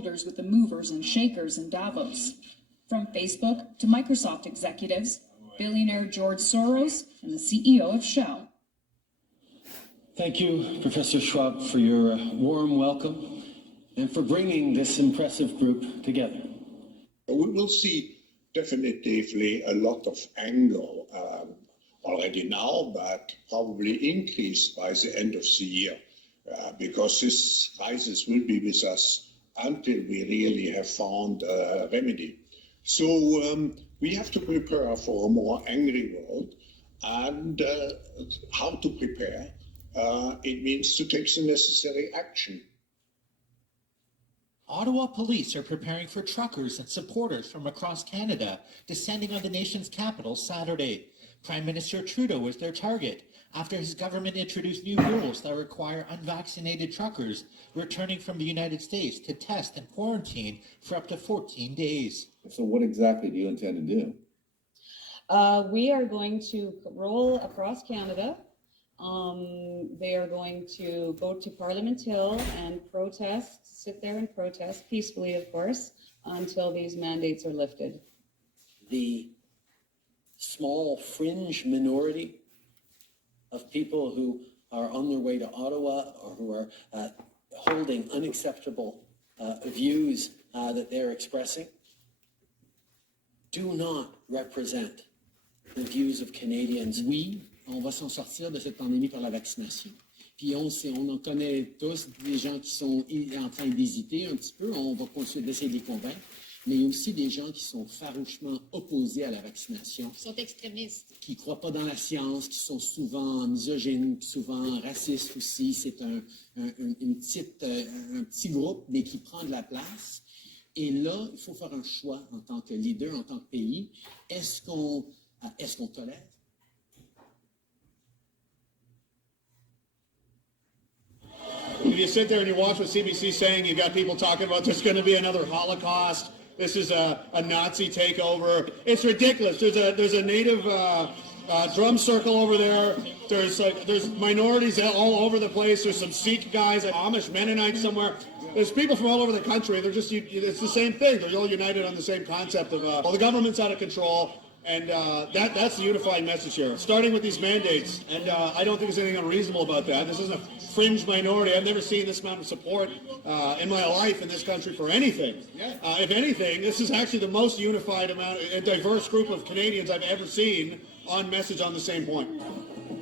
shoulders with the movers and shakers in Davos. From Facebook to Microsoft executives, billionaire George Soros and the CEO of Shell. Thank you, Professor Schwab, for your warm welcome and for bringing this impressive group together. We will see definitively a lot of anger already now, but probably increased by the end of the year, because this crisis will be with us until we really have found a remedy. So we have to prepare for a more angry world, and how to prepare? It means to take the necessary action. Ottawa police are preparing for truckers and supporters from across Canada descending on the nation's capital Saturday. Prime Minister Trudeau is their target after his government introduced new rules that require unvaccinated truckers returning from the United States to test and quarantine for up to 14 days. So what exactly do you intend to do? We are going to roll across Canada. They are going to go to Parliament Hill and protest, sit there and protest, peacefully of course, until these mandates are lifted. The small fringe minority of people who are on their way to Ottawa or who are holding unacceptable views that they're expressing do not represent the views of Canadians. Oui, on va s'en sortir de cette pandémie par la vaccination. Puis on en connaît tous des gens qui sont en train d'hésiter un petit peu. On va continuer d'essayer de les convaincre. Mais il y a aussi des gens qui sont farouchement opposés à la vaccination. Qui sont extrémistes. Qui ne croient pas dans la science, qui sont souvent misogynes, souvent racistes aussi. C'est un petit groupe, mais qui prend de la place. Et là, il faut faire un choix en tant que leader, en tant que pays. Est-ce qu'on tolère? If you sit there and you watch what CBC's saying, you got people talking about there's going to be another Holocaust. This is a Nazi takeover. It's ridiculous. There's a native drum circle over there. There's minorities all over the place. There's some Sikh guys, Amish Mennonites somewhere. There's people from all over the country. They're just, it's the same thing. They're all united on the same concept of, well, the government's out of control. And that's the unifying message here, starting with these mandates. And I don't think there's anything unreasonable about that. This isn't a fringe minority. I've never seen this amount of support in my life in this country for anything. If anything, this is actually the most unified a diverse group of Canadians I've ever seen on message on the same point.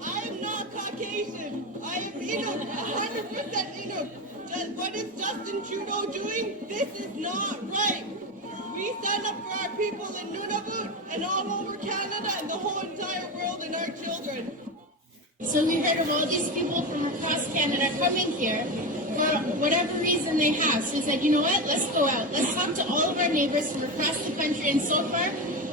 I am not Caucasian. I am Inuk, 100% Inuk. What is Justin Trudeau doing? This is not right. We stand up for our people in Nunavut and all over Canada and the whole entire world and our children. So we heard of all these people from across Canada coming here for whatever reason they have. So we said, you know what, let's go out. Let's talk to all of our neighbors from across the country. And so far,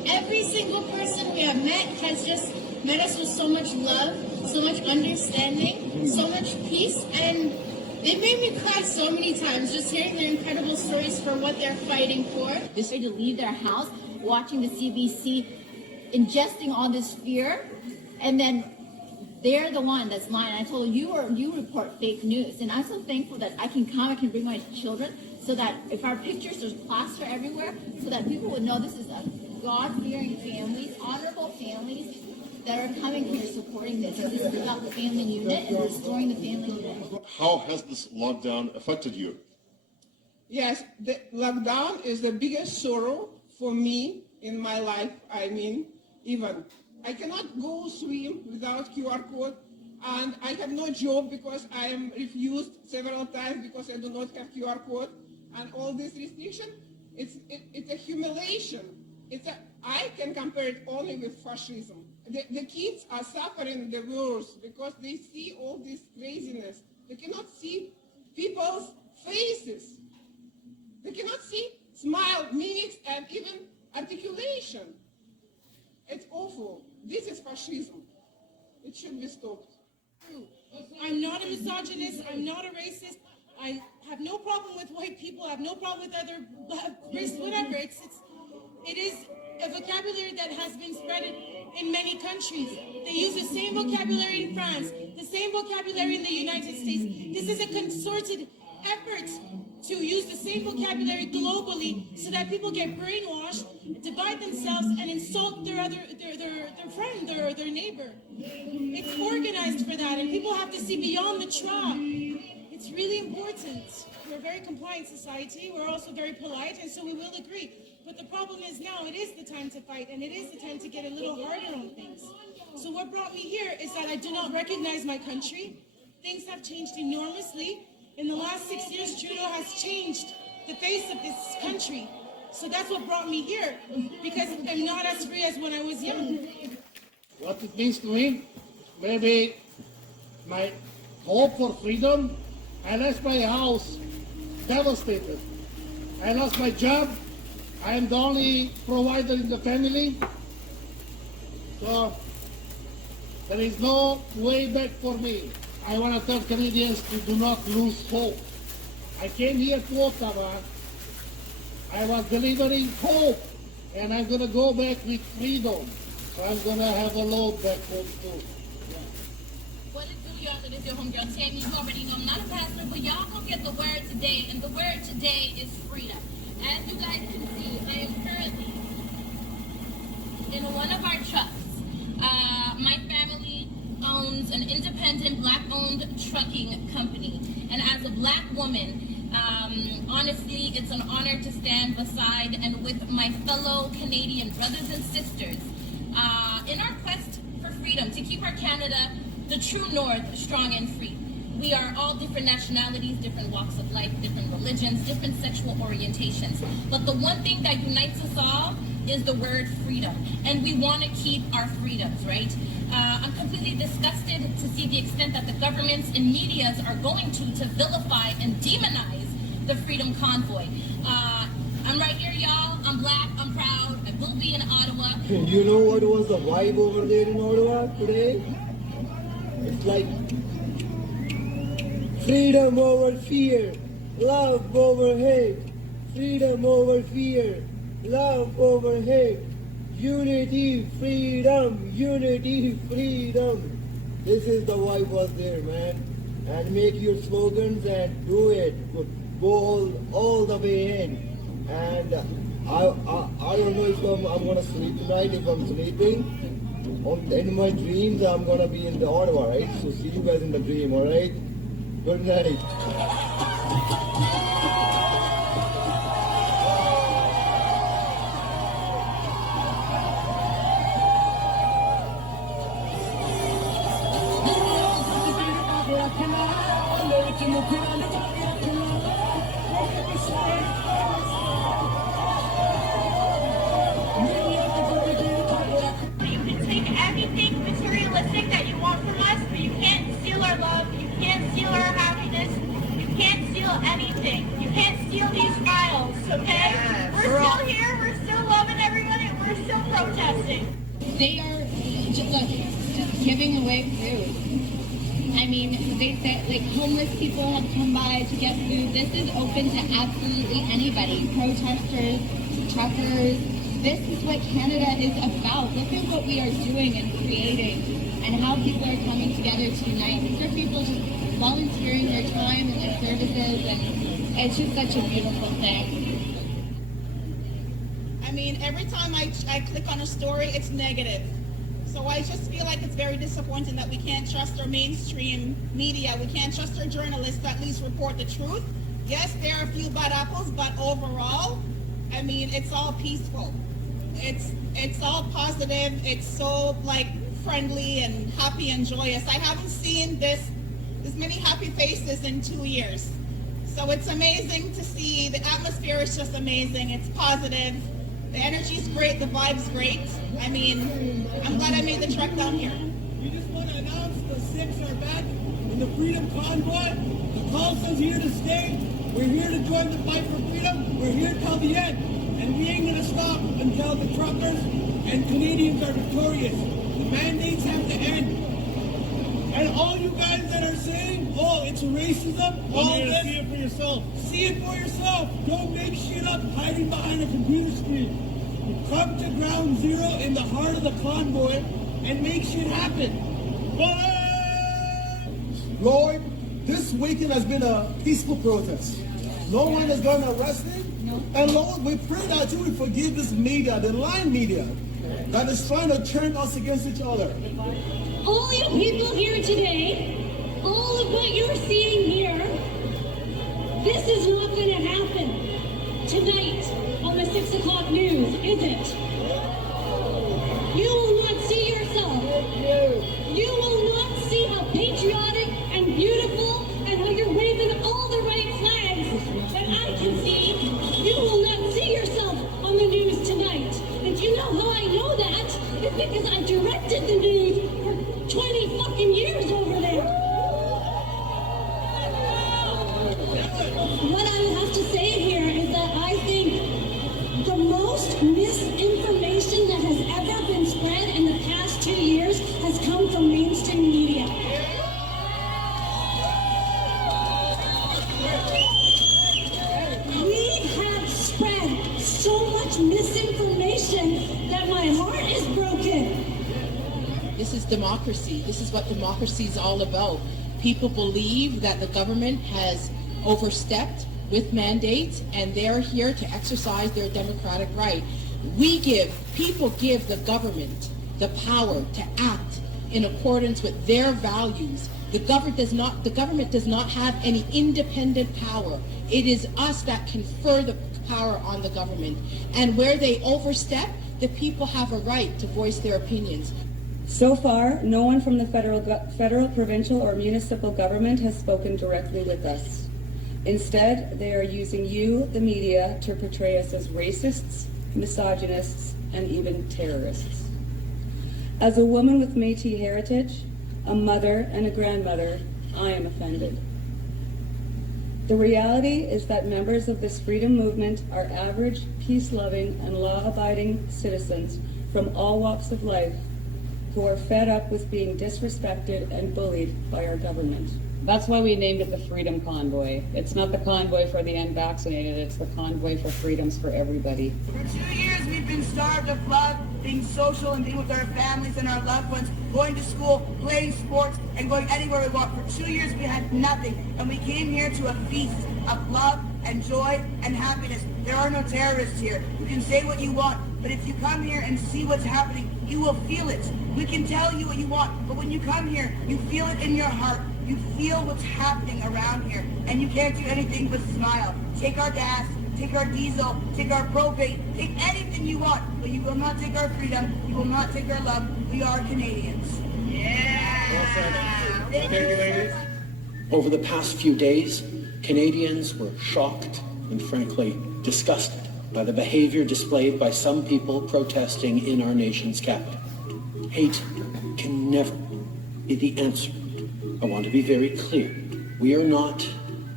every single person we have met has just met us with so much love, so much understanding, so much peace. And they made me cry so many times just hearing their incredible stories for what they're fighting for. They're ready to leave their house, watching the CBC, ingesting all this fear, and then they're the one that's lying. I told them, you report fake news. And I'm so thankful that I can come, I can bring my children, so that if our pictures, there's plaster everywhere, so that people would know this is a God-fearing families, honorable families, that are coming here supporting this. This is about the family unit and restoring the family unit. How has this lockdown affected you? Yes, the lockdown is the biggest sorrow for me in my life. I mean, even I cannot go swim without QR code, and I have no job because I am refused several times because I do not have QR code, and all this restriction, it's a humiliation. I can compare it only with fascism. The kids are suffering the worst because they see all this craziness. They cannot see people's faces. They cannot see smile, mimics, and even articulation. It's awful. This is fascism. It should be stopped. I'm not a misogynist. I'm not a racist. I have no problem with white people. I have no problem with other races, whatever. It is a vocabulary that has been spread in many countries. They use the same vocabulary in France, the same vocabulary in the United States. This is a concerted effort to use the same vocabulary globally so that people get brainwashed, divide themselves, and insult their friend, their neighbor. It's organized for that, and people have to see beyond the trap. It's really important. We're a very compliant society. We're also very polite, and so we will agree. But the problem is now it is the time to fight, and it is the time to get a little harder on things. So what brought me here is that I do not recognize my country. Things have changed enormously. In the last 6 years, Trudeau has changed the face of this country. So that's what brought me here, because I'm not as free as when I was young. What it means to me, maybe my hope for freedom. I lost my house, devastated. I lost my job. I am the only provider in the family. So there is no way back for me. I want to tell Canadians to do not lose hope. I came here to Ottawa. I was delivering hope, and I'm going to go back with freedom. So I'm going to have a load back home too. What is New York? It is your homegirl Tammy. You already know I'm not a pastor, but y'all gonna get the word today, and the word today is freedom. As you guys can see, I am currently in one of our trucks. My family owns an independent black-owned trucking company, and as a black woman, honestly, it's an honor to stand beside and with my fellow Canadian brothers and sisters in our quest for freedom, to keep our Canada, the true north, strong and free. We are all different nationalities, different walks of life, different religions, different sexual orientations. But the one thing that unites us all is the word freedom. And we want to keep our freedoms, right? I'm completely disgusted to see the extent that the governments and medias are going to vilify and demonize the Freedom Convoy. I'm right here, y'all. I'm black, I'm proud. I will be in Ottawa. You know what was the vibe over there in Ottawa today? It's like freedom over fear, love over hate, freedom over fear, love over hate, unity, freedom, unity, freedom. This is the vibe was there, man. And make your slogans and do it. Go all the way in. And I don't know if I'm going to sleep tonight. If I'm sleeping, in my dreams, I'm going to be in the Ottawa, right? So see you guys in the dream, all right? Good night. You can take anything materialistic that you want from us, but you can't steal our love, you can't steal our happiness, you can't steal anything. You can't steal these files, okay? We're still here, we're still loving everybody, we're still protesting. They are just giving away food. I mean, they say, like, homeless people have come by to get food. This is open to absolutely anybody. Protesters, truckers. This is what Canada is about. Look at what we are doing and creating and how people are coming together to unite. These are people just volunteering their time and their services, and it's just such a beautiful thing. I mean, every time I click on a story, it's negative. So I just feel like it's very disappointing that we can't trust our mainstream media. We can't trust our journalists to at least report the truth. Yes, there are a few bad apples, but overall, I mean, it's all peaceful. It's all positive. It's so, like, friendly and happy and joyous. I haven't seen this many happy faces in 2 years. So it's amazing to see. The atmosphere is just amazing. It's positive. The energy's great. The vibe's great. I mean, I'm glad I made the trek down here. We just want to announce the Sikhs are back in the Freedom Convoy. The cause is here to stay. We're here to join the fight for freedom. We're here till the end. And we ain't going to stop until the truckers and Canadians are victorious. The mandates have to end. And all you guys that are saying, oh, it's racism, all this, see it for yourself. See it for yourself. Don't make shit up hiding behind a computer screen. Come to ground zero in the heart of the convoy and make shit happen. Lord, this weekend has been a peaceful protest. No one is going to arrest him. No. And Lord, we pray that you will forgive this media, the lying media, that is trying to turn us against each other. All you people here today, all of what you're seeing here, this is not going to happen tonight on the 6 o'clock news, is it? You will not see yourself. You will not see how patriotic and beautiful and how you're waving all the right flags that I can see. You will not see yourself on the news tonight. And you know how I know that? It's because I directed the news for 20 fucking years over there. What I have to say here is that I think the most misinformation that has ever been spread in the past 2 years has come from mainstream media. We have spread so much misinformation that my heart is broken. This is democracy. This is what democracy is all about. People believe that the government has overstepped with mandates, and they're here to exercise their democratic right. People give the government the power to act in accordance with their values. The government does not have any independent power. It is us that confer the power on the government. And where they overstep, the people have a right to voice their opinions. So far, no one from the federal, provincial, or municipal government has spoken directly with us. Instead, they are using you, the media, to portray us as racists, misogynists, and even terrorists. As a woman with Métis heritage, a mother and a grandmother, I am offended. The reality is that members of this freedom movement are average, peace-loving, and law-abiding citizens from all walks of life who are fed up with being disrespected and bullied by our government. That's why we named it the Freedom Convoy. It's not the convoy for the unvaccinated, it's the convoy for freedoms for everybody. For 2 years, we've been starved of love, being social and being with our families and our loved ones, going to school, playing sports, and going anywhere we want. For 2 years, we had nothing, and we came here to a feast of love and joy and happiness. There are no terrorists here. You can say what you want, but if you come here and see what's happening, you will feel it. We can tell you what you want, but when you come here, you feel it in your heart. You feel what's happening around here, and you can't do anything but smile. Take our gas, take our diesel, take our propane, take anything you want, but you will not take our freedom, you will not take our love. We are Canadians. Yeah! Thank you, ladies. Over the past few days, Canadians were shocked and frankly disgusted by the behavior displayed by some people protesting in our nation's capital. Hate can never be the answer. I want to be very clear. We are not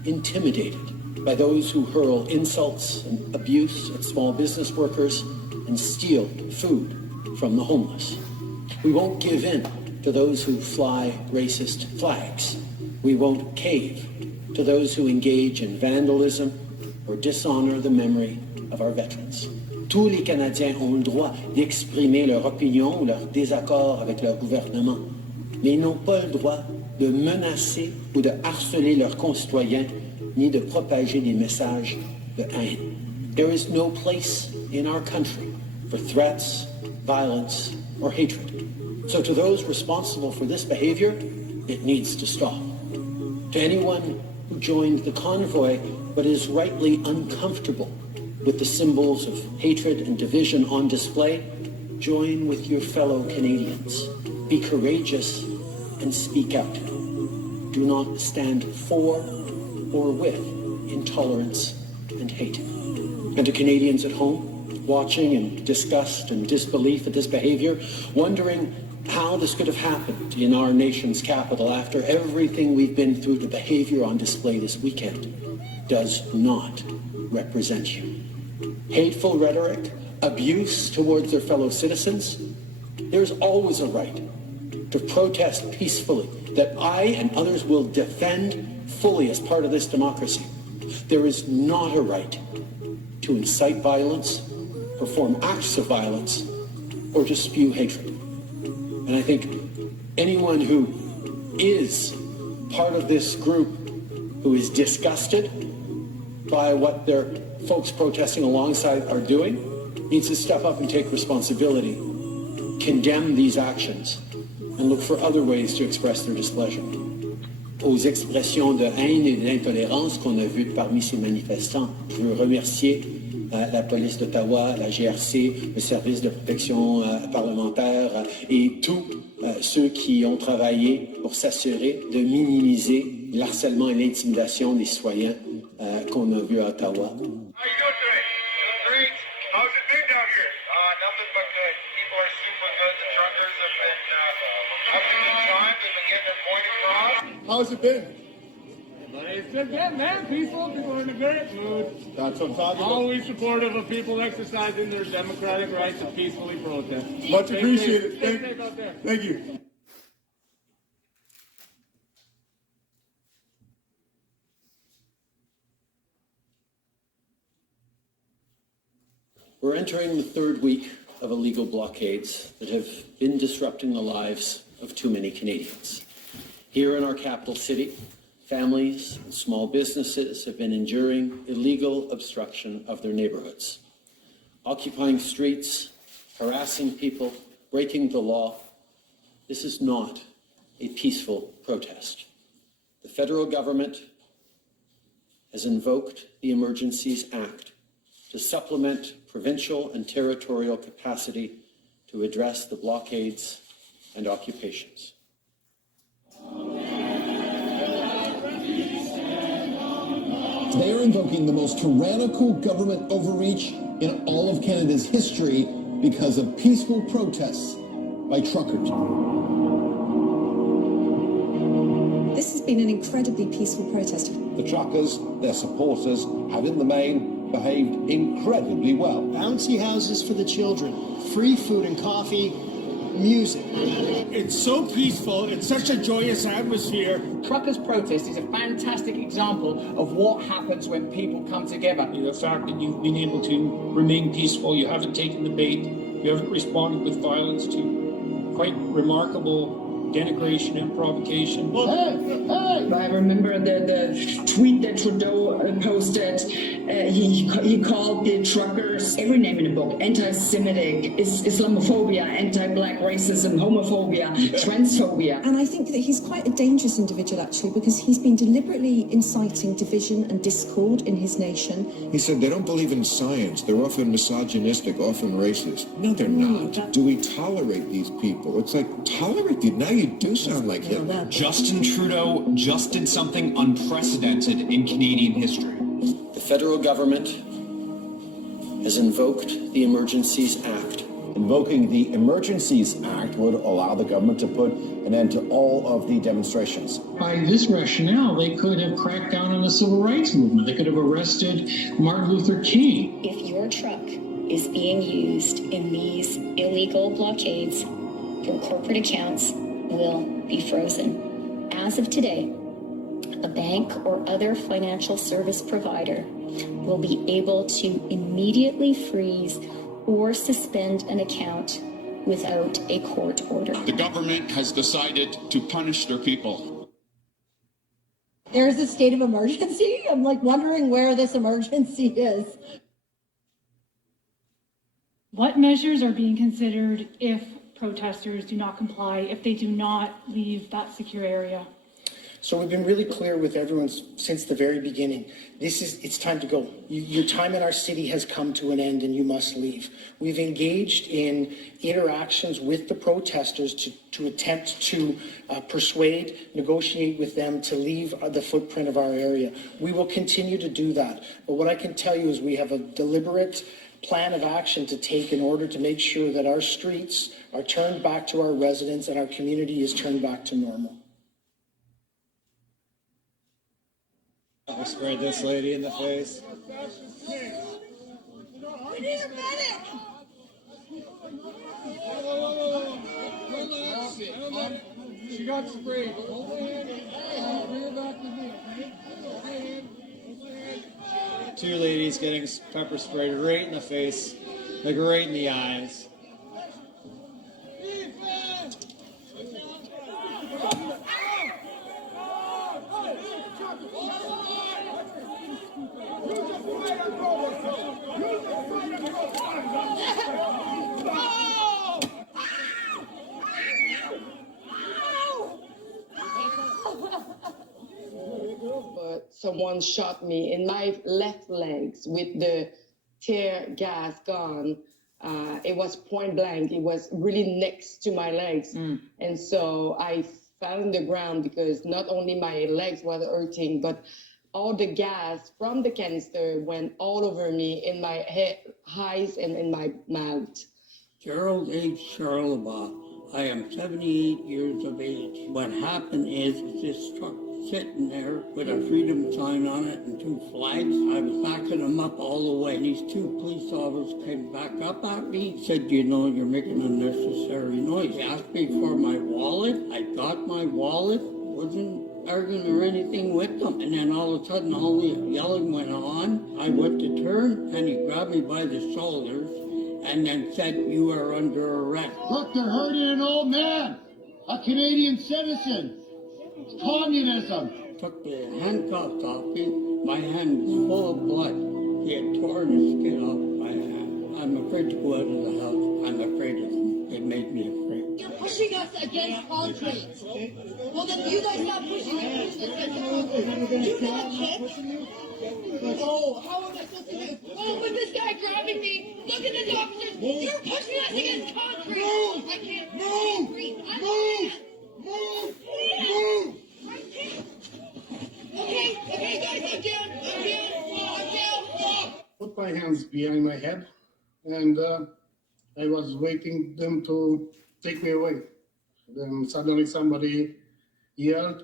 intimidated by those who hurl insults and abuse at small business workers and steal food from the homeless. We won't give in to those who fly racist flags. We won't cave to those who engage in vandalism or dishonor the memory of our veterans. Tous les Canadiens ont le droit d'exprimer leur opinion ou leur désaccord avec leur gouvernement, mais ils n'ont pas le droit de menacer ou de harceler leurs concitoyens, ni de propager des messages de haine. There is no place in our country for threats, violence, or hatred. So to those responsible for this behavior, it needs to stop. To anyone who joined the convoy but is rightly uncomfortable with the symbols of hatred and division on display, join with your fellow Canadians. Be courageous and speak out. Do not stand for or with intolerance and hate. And to Canadians at home, watching in disgust and disbelief at this behavior, wondering how this could have happened in our nation's capital after everything we've been through, the behavior on display this weekend does not represent you. Hateful rhetoric, abuse towards their fellow citizens, there's always a right to protest peacefully that I and others will defend fully as part of this democracy. There is not a right to incite violence, perform acts of violence, or to spew hatred. And I think anyone who is part of this group who is disgusted by what their folks protesting alongside are doing needs to step up and take responsibility, condemn these actions, and look for other ways to express their displeasure. Aux expressions de haine et d'intolérance qu'on a vues parmi ces manifestants, je veux remercier la police d'Ottawa, la GRC, le service de protection parlementaire et tous ceux qui ont travaillé pour s'assurer de minimiser le harcèlement et l'intimidation des citoyens qu'on a vus à Ottawa. How's it been? It's good, man. Peaceful. People are in a great mood. That's what I'm talking about. Always supportive of people exercising their democratic rights to peacefully protest. Much appreciated. Stay safe out there. Thank you. We're entering the third week of illegal blockades that have been disrupting the lives of too many Canadians. Here in our capital city, families and small businesses have been enduring illegal obstruction of their neighborhoods, occupying streets, harassing people, breaking the law. This is not a peaceful protest. The federal government has invoked the Emergencies Act to supplement provincial and territorial capacity to address the blockades and occupations. They are invoking the most tyrannical government overreach in all of Canada's history because of peaceful protests by truckers. This has been an incredibly peaceful protest. The truckers, their supporters, have in the main behaved incredibly well. Bouncy houses for the children, free food and coffee, music. It's so peaceful. It's such a joyous atmosphere. Truckers' protest is a fantastic example of what happens when people come together. The fact that you've been able to remain peaceful, you haven't taken the bait, you haven't responded with violence to quite remarkable denigration and provocation. I remember the tweet that Trudeau posted. He called the truckers every name in the book: anti-Semitic, Islamophobia, anti-black racism, homophobia, transphobia. And I think that he's quite a dangerous individual, actually, because he's been deliberately inciting division and discord in his nation. He said they don't believe in science. They're often misogynistic, often racist. No, they're not. Do we tolerate these people? It's like, tolerate these? Now you do sound like him. Justin Trudeau just did something unprecedented in Canadian history. The federal government has invoked the Emergencies Act. Invoking the Emergencies Act would allow the government to put an end to all of the demonstrations. By this rationale, they could have cracked down on the civil rights movement. They could have arrested Martin Luther King. If your truck is being used in these illegal blockades, your corporate accounts will be frozen. As of today, a bank or other financial service provider will be able to immediately freeze or suspend an account without a court order. The government has decided to punish their people. There's a state of emergency. I'm like wondering where this emergency is. What measures are being considered if protesters do not comply, if they do not leave that secure area? So we've been really clear with everyone since the very beginning. It's time to go. Your time in our city has come to an end and you must leave. We've engaged in interactions with the protesters to attempt to persuade, negotiate with them to leave the footprint of our area. We will continue to do that. But what I can tell you is we have a deliberate plan of action to take in order to make sure that our streets are turned back to our residents and our community is turned back to normal. We'll sprayed this lady in the face. We need a medic! She got sprayed. Bring her back to me. Two ladies getting pepper sprayed right in the face, like right in the eyes. someone shot me in my left legs with the tear gas gun. It was point blank. It was really next to my legs. And so I fell on the ground because not only my legs were hurting, but all the gas from the canister went all over me, in my head, eyes, and in my mouth. Gerald H. Charlebois. I am 78 years of age. What happened is this truck sitting there with a freedom sign on it and 2 flags. I was backing them up all the way. And these 2 police officers came back up at me, said, you know, you're making unnecessary noise. They asked me for my wallet. I got my wallet. Wasn't arguing or anything with them. And then all of a sudden, all the yelling went on. I went to turn, and he grabbed me by the shoulders and then said, you are under arrest. Look, they're hurting an old man, a Canadian citizen. It's communism. Took the handcuffs off me. My hand was full of blood. He had torn the skin off my hand. I'm afraid to go out of the house. I'm afraid of them. It made me afraid. You're pushing us against concrete. Well, then you guys stop pushing us against concrete. You not kick? Oh, how am I supposed to do this? Oh, with this guy grabbing me. Look at the officers. You're pushing us against concrete. Move! I can't breathe. Move! I can't. Okay, guys, I'm down. Put my hands behind my head, and I was waiting them to take me away. Then suddenly somebody yelled,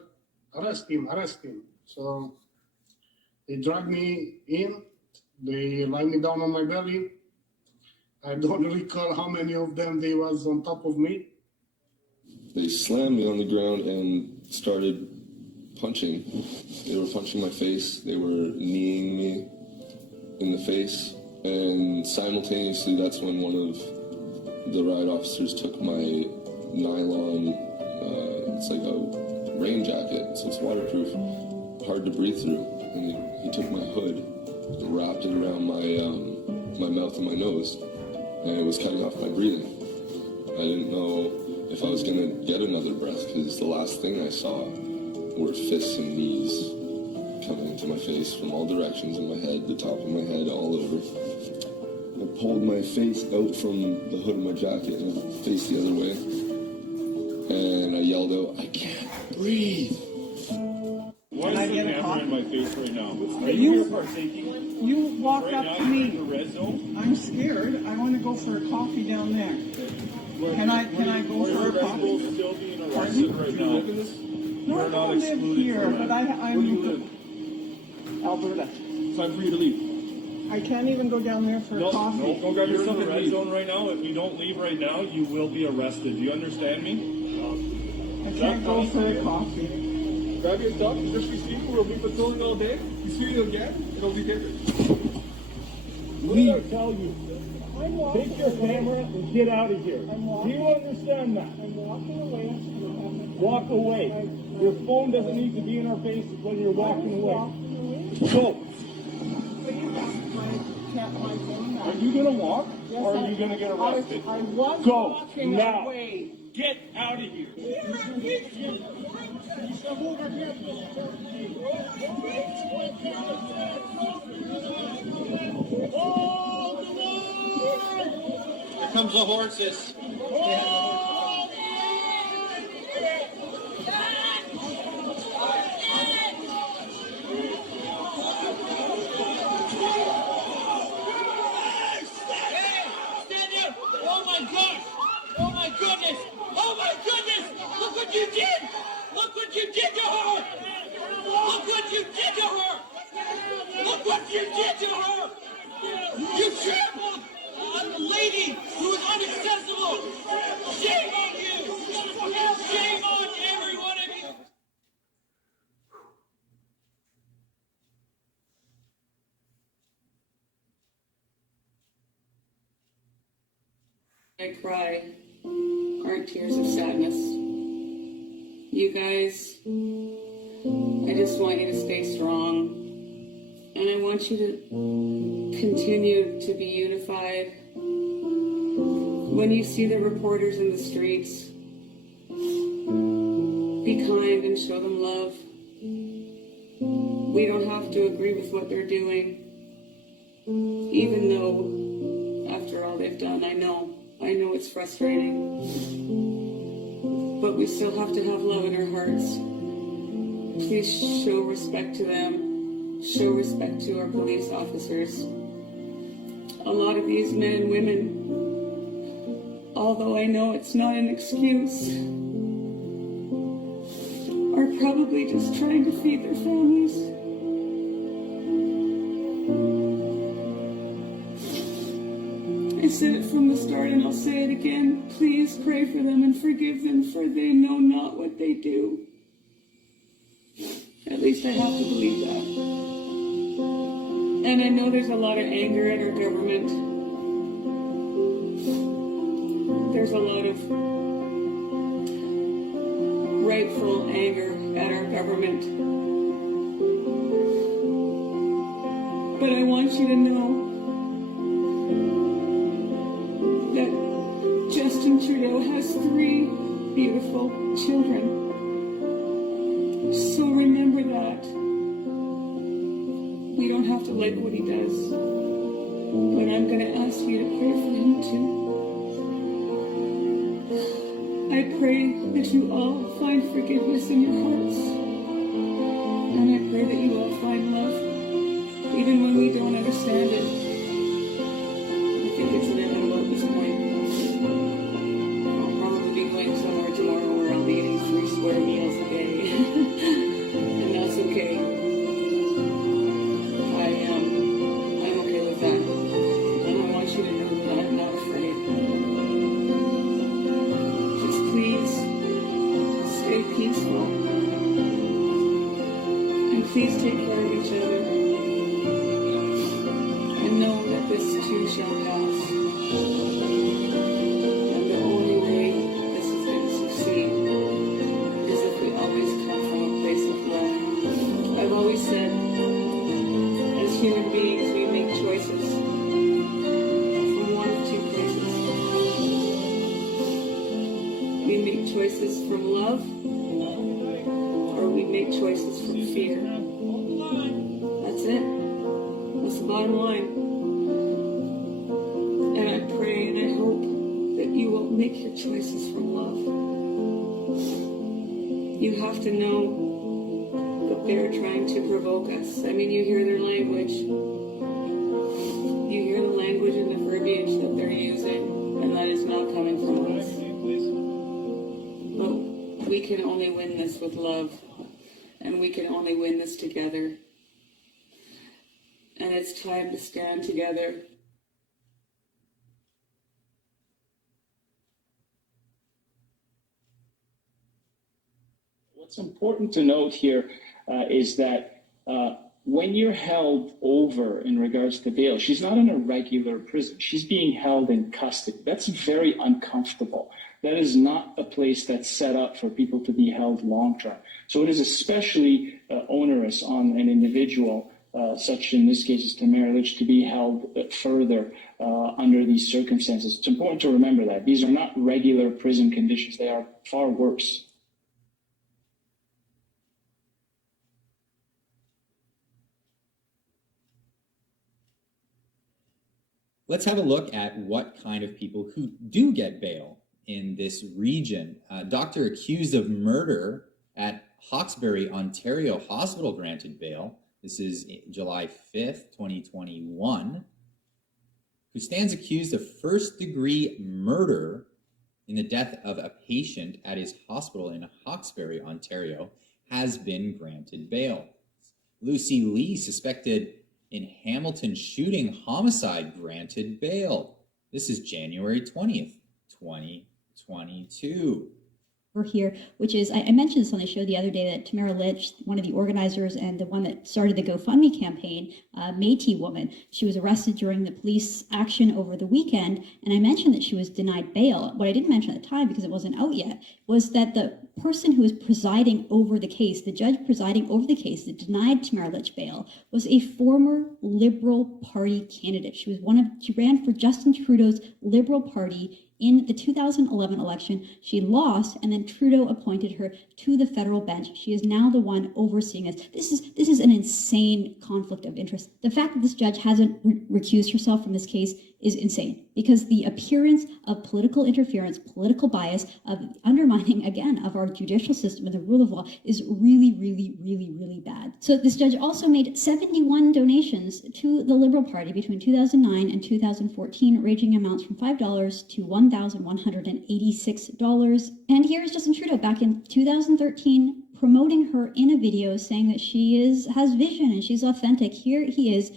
arrest him. So they dragged me in, they lined me down on my belly. I don't recall how many of them they was on top of me. They slammed me on the ground and started punching. They were punching my face, they were kneeing me in the face, and simultaneously that's when one of the riot officers took my nylon, it's like a rain jacket, so it's waterproof, hard to breathe through, and he took my hood and wrapped it around my mouth and my nose, and it was cutting off my breathing. I didn't know if I was gonna get another breath, because the last thing I saw were fists and knees coming into my face from all directions, in my head, the top of my head, all over. I pulled my face out from the hood of my jacket and I faced the other way. And I yelled out, I can't breathe. Why is the camera in my face right now? Are you here partaking? You walk right up now, to me. in the red zone? I'm scared. I want to go for a coffee down there. Can I go for a coffee? Still being arrested right now. No, I don't live here, but I'm in Alberta. Time for you to leave. I can't even go down there for a coffee. No, don't grab your stuff in the red zone right now. If you don't leave right now, you will be arrested. Do you understand me? I can't go for a coffee. Grab your stuff. Just receive. We'll be patrolling all day. You see it again, it'll be different. What did I tell you? Take your camera and get out of here. Do you understand that? I'm walking away. Walk away. Your phone doesn't need to be in our faces when you're walking away. Go. Are you going to walk, or are you going to get arrested? I was Go walking now. away. Get out of here. Here comes the horses. Look what you did! Look what you did to her! Look what you did to her! Look what you did to her! You trampled on the lady who is inaccessible! Shame on you! Shame on every one of you! I cry aren't tears of sadness. You guys, I just want you to stay strong. And I want you to continue to be unified. When you see the reporters in the streets, be kind and show them love. We don't have to agree with what they're doing, even though after all they've done, I know it's frustrating, but we still have to have love in our hearts. Please show respect to them, show respect to our police officers. A lot of these men and women, although I know it's not an excuse, are probably just trying to feed their families. I said it from the start and I'll say it again. Please pray for them and forgive them, for they know not what they do. At least I have to believe that. And I know there's a lot of anger at our government. There's a lot of rightful anger at our government. But I want you to know that Justin Trudeau has 3 beautiful children. So remember that. We don't have to like what he does, but I'm going to ask you to pray for him too. I pray that you all find forgiveness in your hearts, and I pray that you all find love, even when we don't understand it. I think it's inevitable at this point. I'll probably be going somewhere tomorrow where I'll be eating 3 square meals a day, and that's okay. I'm okay with that, and I want you to know that I'm not afraid. Just please stay peaceful, and please take care of each other, and know that this too shall pass. And the only way this is going to succeed is if we always come from a place of love. I've always said, as human beings, we make choices from one of 2 places. We make choices from love, or we make choices from fear. That's it. That's the bottom line. And I pray and I hope that you will make your choices from love. You have to know that they're trying to provoke us. I mean, you hear their language. You hear the language and the verbiage that they're using, and that is not coming from us. But we can only win this with love, and we can only win this together. And it's time to stand together. What's important to note here is that when you're held over in regards to bail, she's not in a regular prison. She's being held in custody. That's very uncomfortable. That is not a place that's set up for people to be held long term. So it is especially onerous on an individual, such in this case as Tamara Lich, to be held further under these circumstances. It's important to remember that. These are not regular prison conditions. They are far worse. Let's have a look at what kind of people who do get bail in this region. Doctor accused of murder at Hawkesbury, Ontario hospital granted bail. This is July 5th, 2021. Who stands accused of first-degree murder in the death of a patient at his hospital in Hawkesbury, Ontario, has been granted bail. Lucy Lee, suspected in Hamilton shooting homicide, granted bail. This is January 20th, 2022. We're here, which is, I mentioned this on the show the other day, that Tamara Lich, one of the organizers and the one that started the GoFundMe campaign, Métis woman, she was arrested during the police action over the weekend, and I mentioned that she was denied bail. What I didn't mention at the time, because it wasn't out yet, was that the person who was presiding over the case, the judge presiding over the case that denied Tamara Lich bail, was a former Liberal Party candidate. She ran for Justin Trudeau's Liberal Party In the 2011 election, she lost, and then Trudeau appointed her to the federal bench. She is now the one overseeing this. This is an insane conflict of interest. The fact that this judge hasn't recused herself from this case is insane, because the appearance of political interference, political bias, of undermining, again, of our judicial system and the rule of law is really, really, really, really bad. So this judge also made 71 donations to the Liberal Party between 2009 and 2014, ranging amounts from $5 to $1,186. And here's Justin Trudeau back in 2013 promoting her in a video, saying that she has vision and she's authentic. Here he is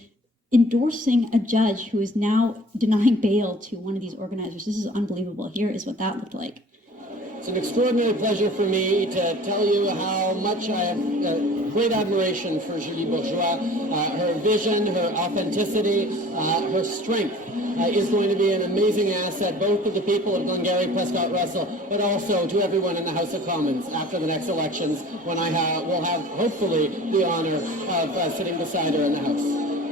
endorsing a judge who is now denying bail to one of these organizers. This is unbelievable. Here is what that looked like. It's an extraordinary pleasure for me to tell you how much I have great admiration for Julie Bourgeois. Her vision, her authenticity, her strength is going to be an amazing asset, both to the people of Glengarry, Prescott, Russell, but also to everyone in the House of Commons after the next elections, when I will have, hopefully, the honor of sitting beside her in the House.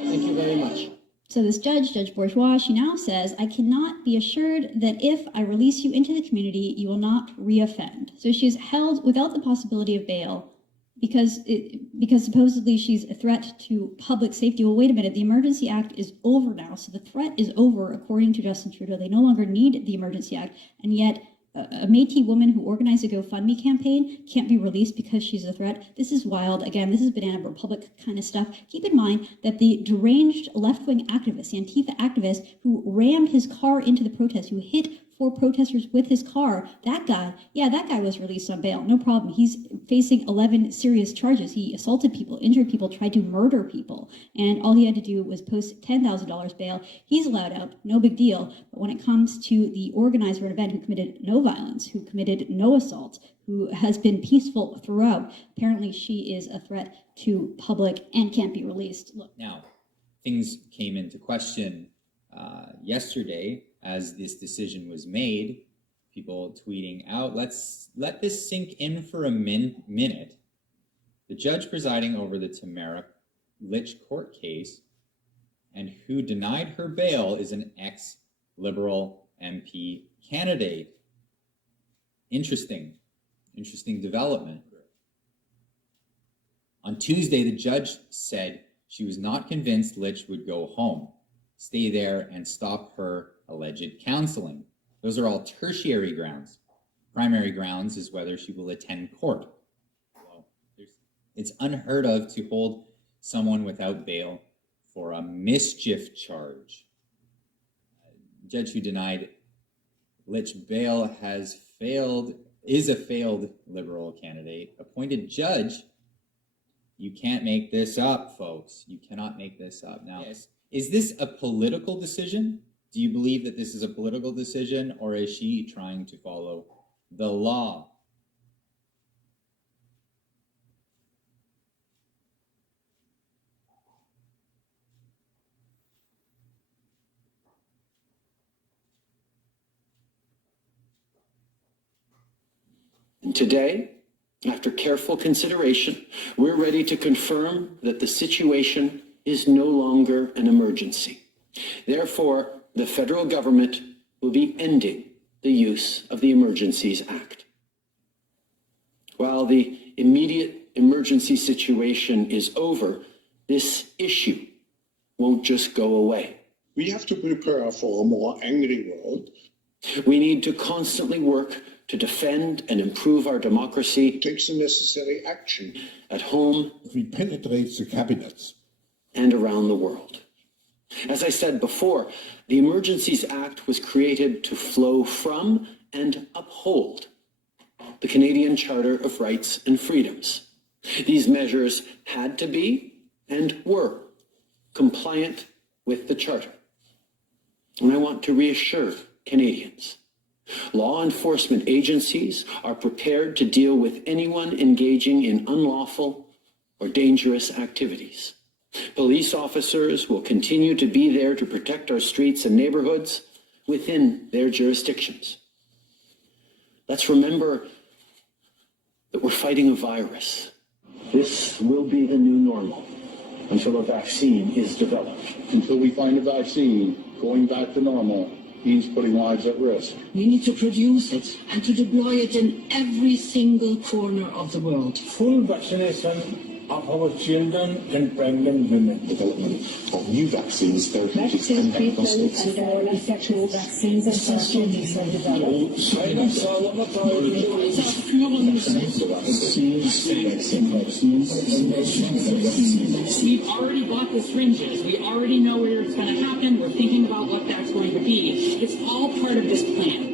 Thank you very much. So this judge, Judge Bourgeois, she now says, I cannot be assured that if I release you into the community, you will not reoffend. So she's held without the possibility of bail because supposedly she's a threat to public safety. Well, wait a minute, the Emergency Act is over now. So the threat is over, according to Justin Trudeau. They no longer need the Emergency Act. And yet a Métis woman who organized a GoFundMe campaign can't be released because she's a threat. This is wild. Again, this is Banana Republic kind of stuff. Keep in mind that the deranged left-wing activist, the Antifa activist who rammed his car into the protest, who hit 4 protesters with his car, that guy was released on bail. No problem. He's facing 11 serious charges. He assaulted people, injured people, tried to murder people. And all he had to do was post $10,000 bail. He's allowed out. No big deal. But when it comes to the organizer of an event who committed no violence, who committed no assault, who has been peaceful throughout, apparently she is a threat to public and can't be released. Look. Now, things came into question yesterday as this decision was made. People tweeting out, let's let this sink in for a minute. The judge presiding over the Tamara Litch court case and who denied her bail is an ex-Liberal MP candidate. Interesting development. On Tuesday, the judge said she was not convinced Litch would go home, stay there, and stop her alleged counseling. Those are all tertiary grounds. Primary grounds is whether she will attend court. Well, it's unheard of to hold someone without bail for a mischief charge. The judge who denied Litch bail is a failed Liberal candidate. Appointed judge. You can't make this up, folks. You cannot make this up. Now, yes. Is this a political decision? Do you believe that this is a political decision, or is she trying to follow the law? And today, after careful consideration, we're ready to confirm that the situation is no longer an emergency. Therefore, the federal government will be ending the use of the Emergencies Act. While the immediate emergency situation is over, this issue won't just go away. We have to prepare for a more angry world. We need to constantly work to defend and improve our democracy. Takes the necessary action. At home. We penetrate the cabinets. And around the world. As I said before, the Emergencies Act was created to flow from and uphold the Canadian Charter of Rights and Freedoms. These measures had to be and were compliant with the Charter. And I want to reassure Canadians. Law enforcement agencies are prepared to deal with anyone engaging in unlawful or dangerous activities. Police officers will continue to be there to protect our streets and neighborhoods within their jurisdictions. Let's remember that we're fighting a virus. This will be the new normal until a vaccine is developed. Until we find a vaccine, going back to normal means putting lives at risk. We need to produce it and to deploy it in every single corner of the world. Full vaccination of our children and pregnant women. Development of new vaccines, therapeutics, and diagnostics. Sexual vaccines and vaccines are developed. We've already bought the syringes. We already know where it's going to happen. We're thinking about what that's going to be. It's all part of this plan.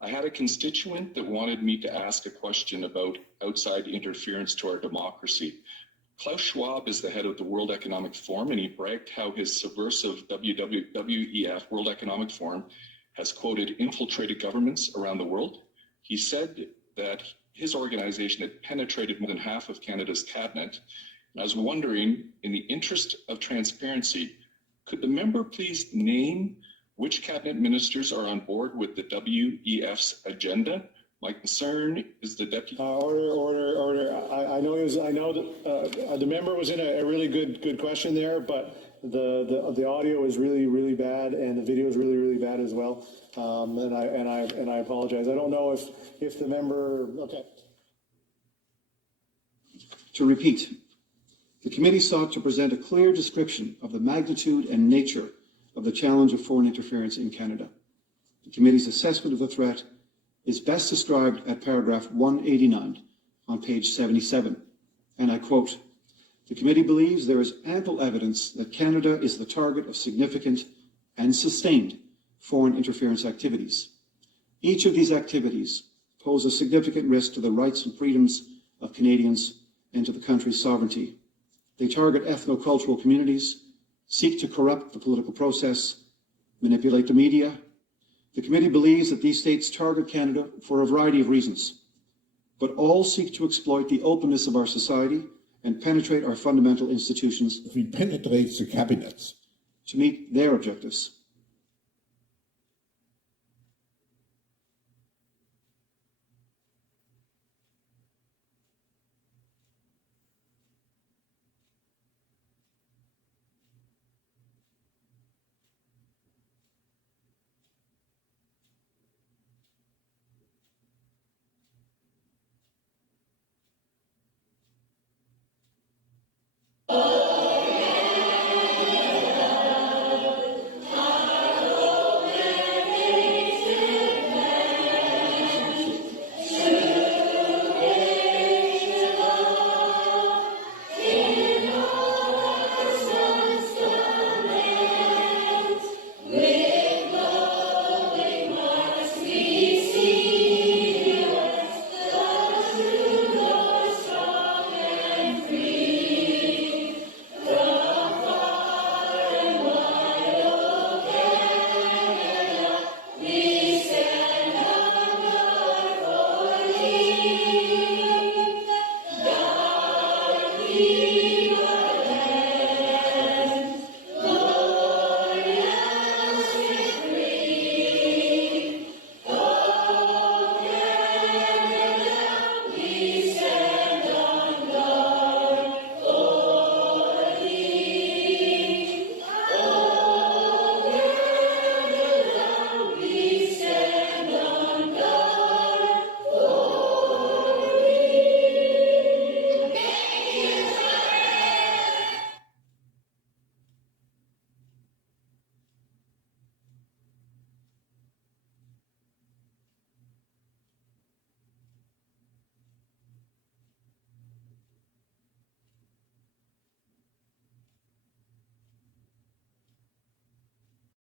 I had a constituent that wanted me to ask a question about outside interference to our democracy. Klaus Schwab is the head of the World Economic Forum, and he bragged how his subversive WEF, World Economic Forum, has, quoted, infiltrated governments around the world. He said that his organization had penetrated more than half of Canada's cabinet. And I was wondering, in the interest of transparency, could the member please name which cabinet ministers are on board with the WEF's agenda? My concern is the deputy. Order. I know that the member was in a really good question there, but the audio is really bad and the video is really bad as well. And I apologize. I don't know if the member. Okay. To repeat, the committee sought to present a clear description of the magnitude and nature of the challenge of foreign interference in Canada. The committee's assessment of the threat is best described at paragraph 189 on page 77, and I quote, "The committee believes there is ample evidence that Canada is the target of significant and sustained foreign interference activities. Each of these activities pose a significant risk to the rights and freedoms of Canadians and to the country's sovereignty. They target ethno-cultural communities, seek to corrupt the political process, manipulate the media. The committee believes that these states target Canada for a variety of reasons, but all seek to exploit the openness of our society and penetrate our fundamental institutions. We penetrate the cabinets to meet their objectives.